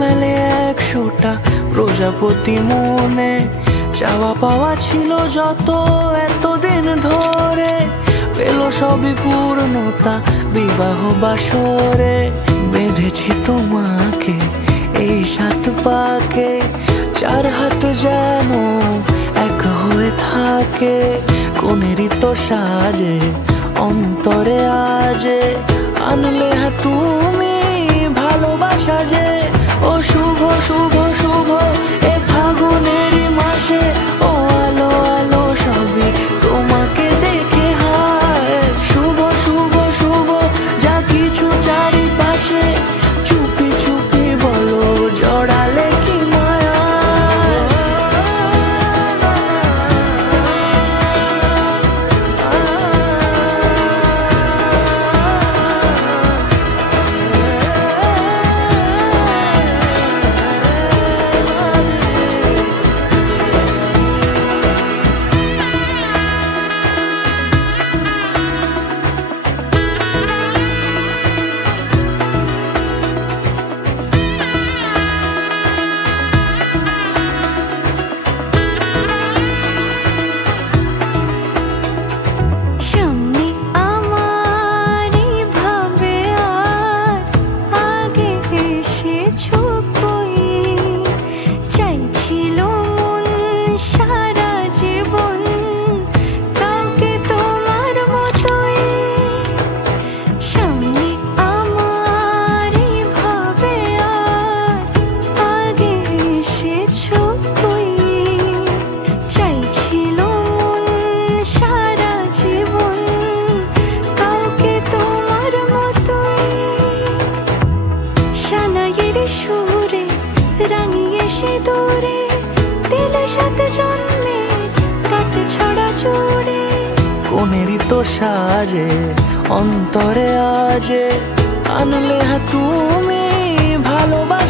মেলে 100টা প্রজাপতি মনে, চাওয়া পাওয়া ছিল যত এতদিন ধরে, পেল সবই পূর্ণতা বিবাহ বাসরে। বেঁধেছি তোমাকে এই 7 পাকে, 4 হাত যেন এক হয়ে থাকে। কোনেরই তো সাজে অন্তরে আজে, আনলে তুমি ভালোবাসা যে। ও শুভ শুভ শুভ এ ফাগুনেরই মাসে, ও আলো আলো সবই তোমাকে দেখে হায়। শুভ শুভ শুভ যা কিছু চারিপাশে, চুপি চুপি বলো জড়ালে কি মায়া। সুরে রাঙিয়ে সে দূরে দিল 7 জন্মের কাট ছড়া জুড়ে। কোনেরই তো সাজে অন্তরে আজে, আনলে তুমি ভালোবাসা।